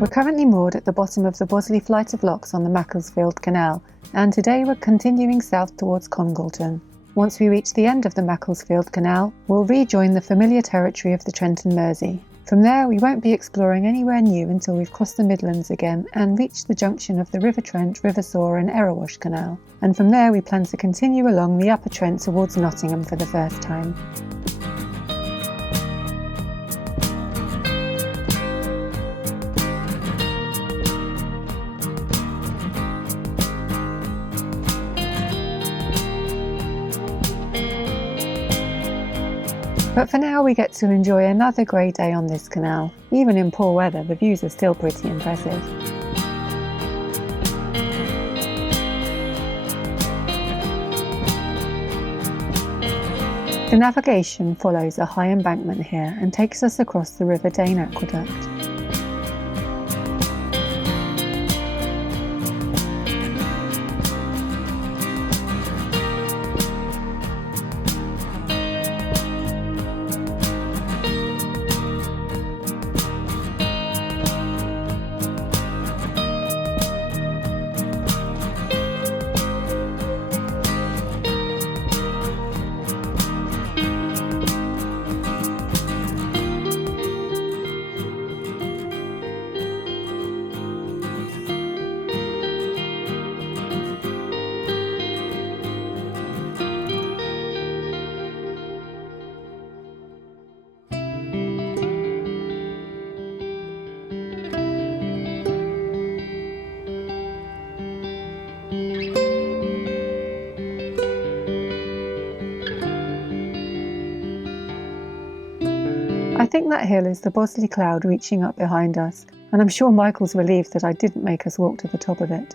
We're currently moored at the bottom of the Bosley flight of locks on the Macclesfield Canal, and today we're continuing south towards Congleton. Once we reach the end of the Macclesfield Canal, we'll rejoin the familiar territory of the Trent and Mersey. From there, we won't be exploring anywhere new until we've crossed the Midlands again and reached the junction of the River Trent, River Soar and Erewash Canal. And from there, we plan to continue along the Upper Trent towards Nottingham for the first time. But for now we get to enjoy another grey day on this canal. Even in poor weather, the views are still pretty impressive. The navigation follows a high embankment here and takes us across the River Dane Aqueduct. I think that hill is the Bosley Cloud reaching up behind us, and I'm sure Michael's relieved that I didn't make us walk to the top of it.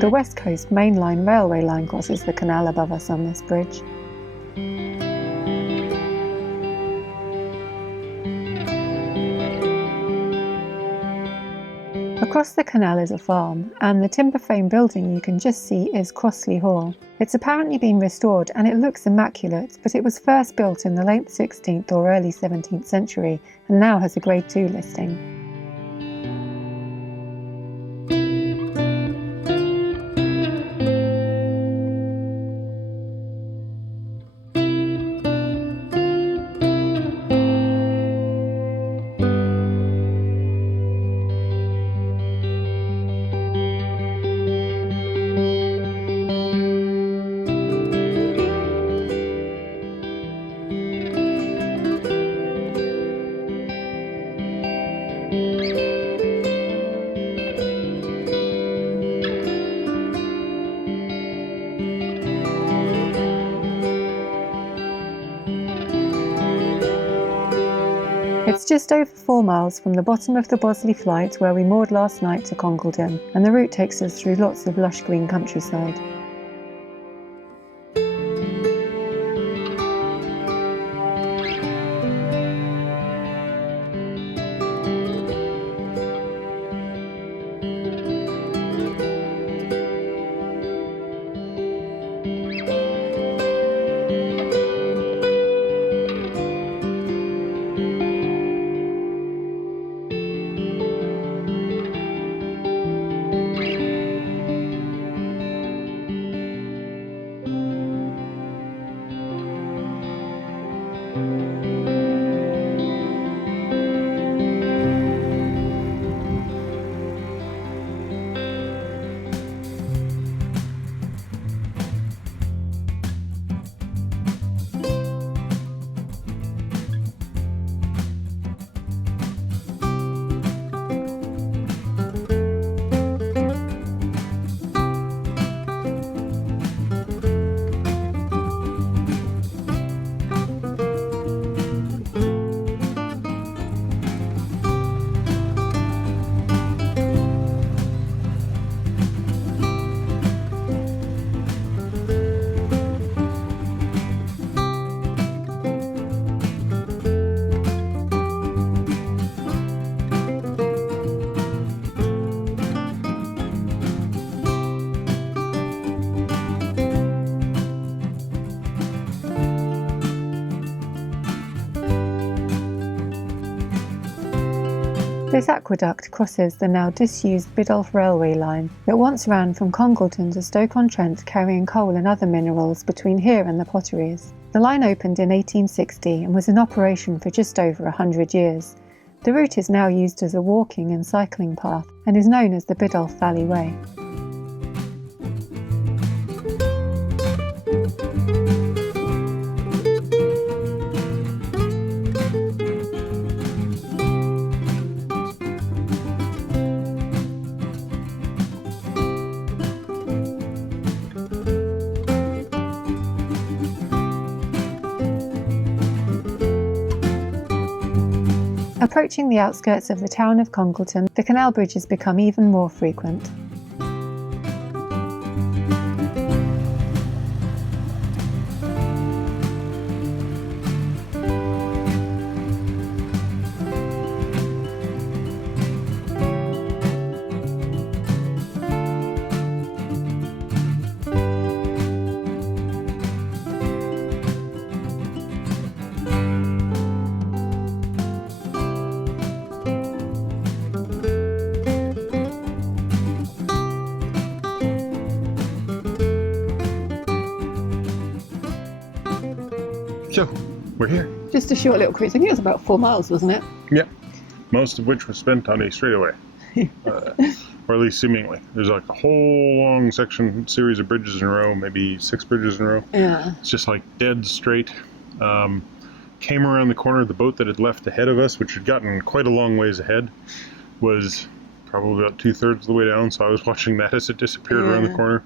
The West Coast Main Line railway line crosses the canal above us on this bridge. Across the canal is a farm, and the timber frame building you can just see is Crossley Hall. It's apparently been restored and it looks immaculate, but it was first built in the late 16th or early 17th century and now has a Grade 2 listing. It's just over 4 miles from the bottom of the Bosley flight where we moored last night to Congleton, and the route takes us through lots of lush green countryside. This aqueduct crosses the now disused Biddulph railway line that once ran from Congleton to Stoke-on-Trent, carrying coal and other minerals between here and the potteries. The line opened in 1860 and was in operation for just over 100 years. The route is now used as a walking and cycling path and is known as the Biddulph Valley Way. Approaching the outskirts of the town of Congleton, the canal bridges become even more frequent. So, we're here. Just a short little cruise. I think it was about 4 miles, wasn't it? Yep. Most of which was spent on a straightaway. Or at least seemingly. There's like a whole long series of bridges in a row, maybe 6 bridges in a row. Yeah. It's just like dead straight. Came around the corner, the boat that had left ahead of us, which had gotten quite a long ways ahead, was probably about 2/3 of the way down, so I was watching that as it disappeared around the corner.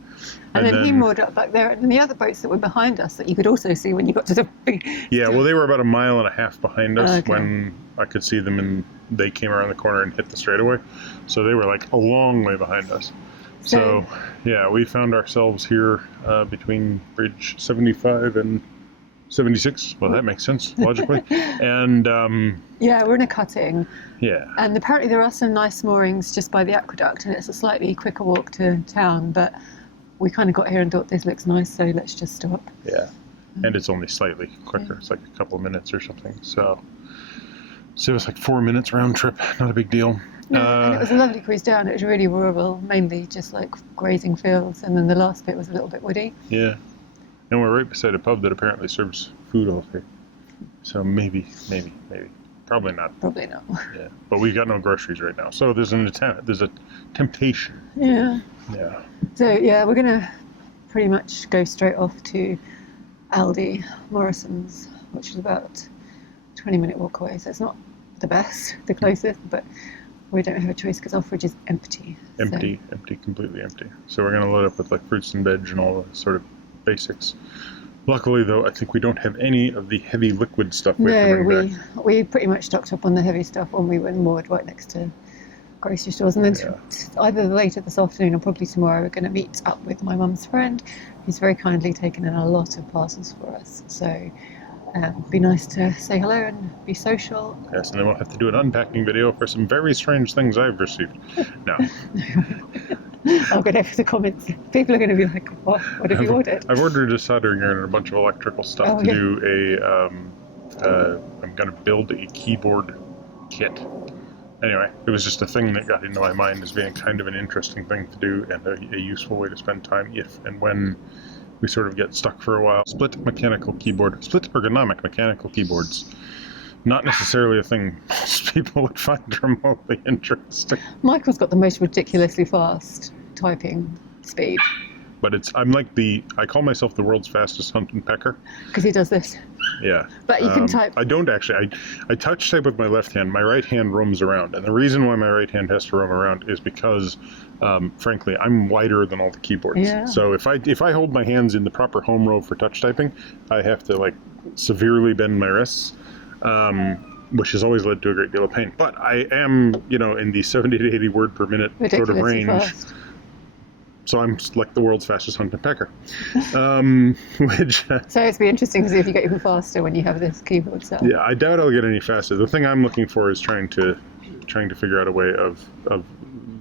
And then he moored up back there, and the other boats that were behind us that you could also see when you got to the big... Yeah, well, they were about 1.5 miles behind us when I could see them, and they came around the corner and hit the straightaway. So they were like a long way behind us. So yeah, we found ourselves here between Bridge 75 and 76. Well, that makes sense, logically. And yeah, we're in a cutting. Yeah. And apparently there are some nice moorings just by the aqueduct, and it's a slightly quicker walk to town, but we kind of got here and thought this looks nice, so let's just stop. Yeah. And it's only slightly quicker. It's like a couple of minutes or something. So it was like 4 minutes round trip. Not a big deal. No, and it was a lovely cruise down. It was really rural, mainly just like grazing fields, and then the last bit was a little bit woody. Yeah. And we're right beside a pub that apparently serves food all day. So maybe. Probably not. Probably not. Yeah. But we've got no groceries right now. So there's a temptation. Yeah. Yeah. So yeah, we're gonna pretty much go straight off to Aldi Morrison's, which is about a 20-minute walk away. So it's not the best, the closest, but we don't have a choice because our fridge is empty. Empty, completely empty. So we're gonna load up with like fruits and veg and all the sort of basics. Luckily, though, I think we don't have any of the heavy liquid stuff we have to bring back. We pretty much stocked up on the heavy stuff when we were moored right next to grocery stores. And then either later this afternoon or probably tomorrow, we're going to meet up with my mum's friend, who's very kindly taken in a lot of parcels for us. So be nice to say hello and be social. Yes, and then we'll have to do an unpacking video for some very strange things I've received. No. I'm going to have the comments. People are going to be like, what have you ordered? I've ordered a soldering iron and a bunch of electrical stuff to do I'm going to build a keyboard kit. Anyway, it was just a thing that got into my mind as being kind of an interesting thing to do and a useful way to spend time if and when we sort of get stuck for a while. Split ergonomic mechanical keyboards. Not necessarily a thing people would find remotely interesting. Michael's got the most ridiculously fast typing speed. But I call myself the world's fastest hunt and pecker. Because he does this. Yeah. But you can type. I don't actually. I touch type with my left hand. My right hand roams around. And the reason why my right hand has to roam around is because, frankly, I'm wider than all the keyboards. Yeah. So if I hold my hands in the proper home row for touch typing, I have to like severely bend my wrists. Which has always led to a great deal of pain. But I am, in the 70 to 80 word per minute sort of range. Fast. So I'm like the world's fastest hunt and pecker. So it's be interesting to see if you get even faster when you have this keyboard set. Yeah, I doubt I'll get any faster. The thing I'm looking for is trying to figure out a way of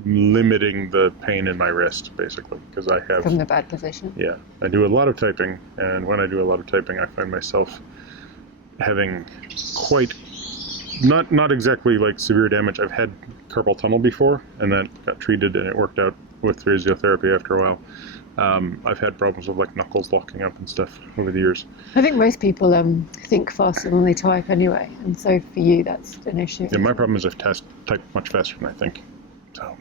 limiting the pain in my wrist, basically, because I have... From the bad position. Yeah, I do a lot of typing, and when I do a lot of typing, I find myself having quite Not exactly like severe damage. I've had carpal tunnel before, and that got treated, and it worked out with physiotherapy after a while. I've had problems with like knuckles locking up and stuff over the years. I think most people think faster than they type anyway, and so for you that's an issue. Yeah, my problem is I've typed much faster than I think. So.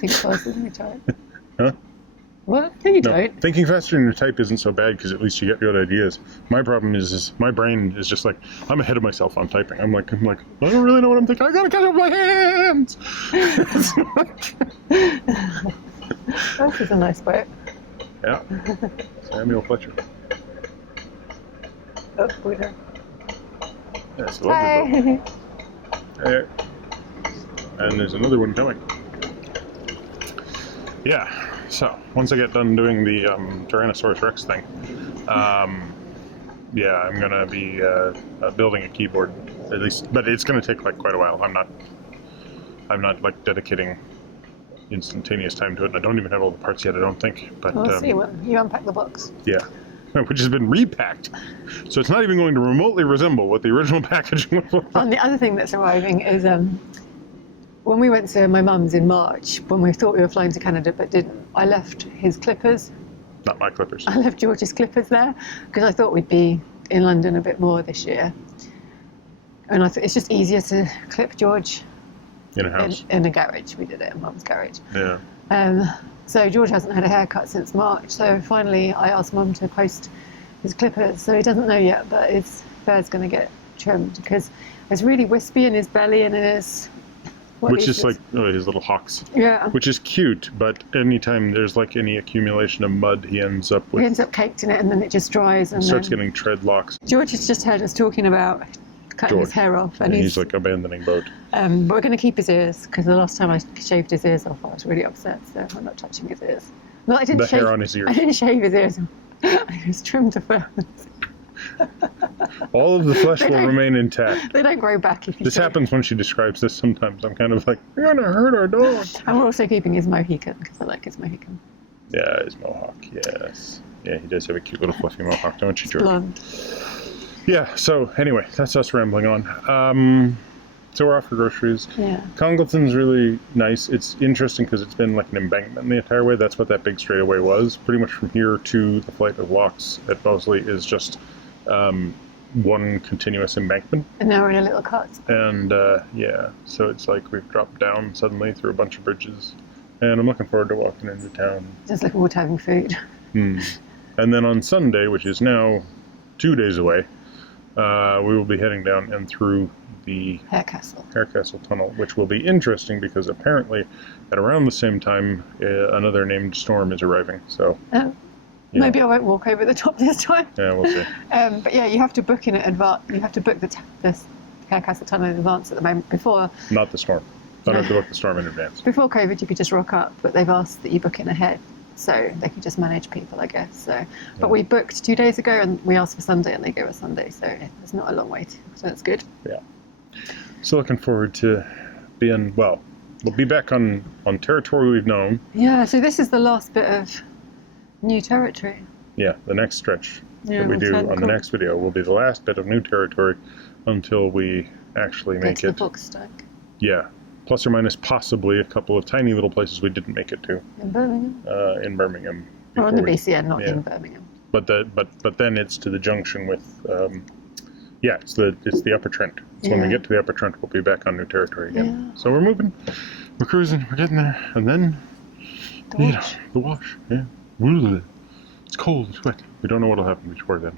Think faster than you type? Huh? What? No, you don't. Thinking faster than you type isn't so bad because at least you get good ideas. My problem is my brain is just like, I'm ahead of myself on typing. I'm like, I don't really know what I'm thinking. I gotta catch up my hands. This is a nice boat. Yeah. Samuel Fletcher. Oh, Buddha. Yeah, it's a lovely boat. Hey. And there's another one coming. Yeah. So, once I get done doing the Tyrannosaurus Rex thing, yeah, I'm going to be building a keyboard, at least, but it's going to take like quite a while. I'm not like dedicating instantaneous time to it, and I don't even have all the parts yet, I don't think. But we'll see when you unpack the box. Yeah, which has been repacked, so it's not even going to remotely resemble what the original packaging was. And the other thing that's arriving is when we went to my mum's in March, when we thought we were flying to Canada but didn't, I left his clippers. Not my clippers. I left George's clippers there because I thought we'd be in London a bit more this year. And I thought it's just easier to clip George in a house. In a garage. We did it in Mum's garage. Yeah. So George hasn't had a haircut since March. So finally I asked Mum to post his clippers. So he doesn't know yet, but his hair's going to get trimmed because it's really wispy in his belly and in his... Which is like his little hawks. Yeah. Which is cute, but anytime there's like any accumulation of mud, he ends up caked in it, and then it just dries and starts getting tread locks. George has just heard us talking about cutting his hair off, and he's like abandoning boat. But we're going to keep his ears because the last time I shaved his ears off, I was really upset. So I'm not touching his ears. No, I didn't hair on his ears. I didn't shave his ears. I just trimmed the fur. All of the flesh will remain intact. They don't grow back if you This happens when she describes this sometimes. I'm kind of like, you're going to hurt our dog. And we're also keeping his Mohican because I like his Mohican. Yeah, his mohawk, yes. Yeah, he does have a cute little fluffy mohawk, don't you, George? Blonde. Yeah, so anyway, that's us rambling on. So we're off for groceries. Yeah. Congleton's really nice. It's interesting because it's been like an embankment the entire way. That's what that big straightaway was. Pretty much from here to the flight of locks at Bosley is just one continuous embankment. And now we're in a little cut. And yeah, so it's like we've dropped down suddenly through a bunch of bridges. And I'm looking forward to walking into town. Just looking forward to having food. And then on Sunday, which is now 2 days away, we will be heading down and through the Harecastle Tunnel, which will be interesting because apparently at around the same time another named storm is arriving. So maybe I won't walk over the top this time. Yeah, we'll see. But yeah, you have to book in advance. You have to book the Harecastle Tunnel in advance at the moment. Before, not the storm. Don't have to book the storm in advance. Before COVID, you could just rock up, but they've asked that you book in ahead, so they can just manage people, I guess. So, but we booked 2 days ago, and we asked for Sunday, and they gave us Sunday, so it's not a long wait. So that's good. Yeah. So looking forward to being we'll be back on territory we've known. Yeah. So this is the last bit of new territory. Yeah, the next stretch that we do on the next video will be the last bit of new territory until we actually make it. The book stack. Yeah. Plus or minus possibly a couple of tiny little places we didn't make it to. In Birmingham? In Birmingham. Or on the BCN, not in Birmingham. But then it's to the junction with, it's the Upper Trent. So when we get to the Upper Trent, we'll be back on new territory again. Yeah. So we're moving, we're cruising, we're getting there, and then the wash. Yeah, it's cold, it's wet. We don't know what'll happen before then.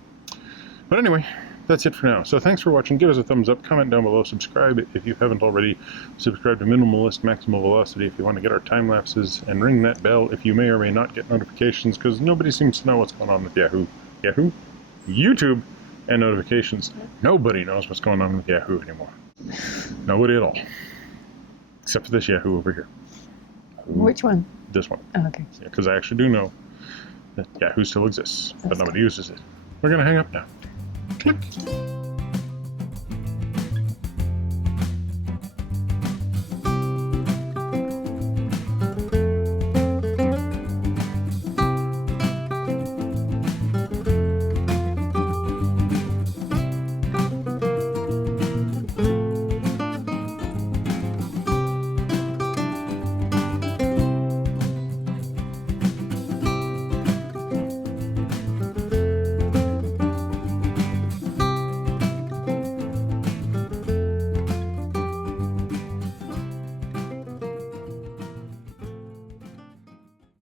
But anyway. That's it for now. So thanks for watching. Give us a thumbs up, comment down below, subscribe if you haven't already. Subscribe to Minimalist Maximal Velocity if you want to get our time lapses, and ring that bell if you may or may not get notifications, because nobody seems to know what's going on with YouTube and notifications. Nobody knows what's going on with Yahoo anymore. Nobody at all. Except for this Yahoo over here. Which one? This one. Oh, okay. Yeah, because I actually do know that Yahoo still exists, but nobody uses it. We're going to hang up now. Click.